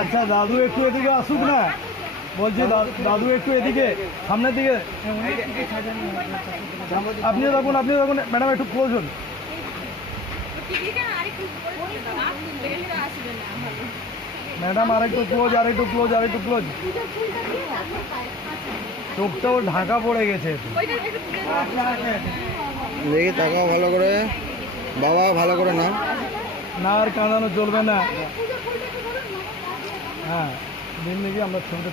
আচ্ছা দাদু একটু এদিকে আসুক না, বলছি দাদু একটু এদিকে সামনের দিকে আপনি দেখুন ম্যাডাম একটু ক্লোজ হন। ম্যাডাম আরেকটু ক্লোজ, চোখটাও ঢাকা পড়ে গেছে। দেখি তাকাও ভালো করে, বাবা ভালো করে না, না আর কাঁদানো চলবে না। হ্যাঁ দিন দেখি আমরা ছবিটা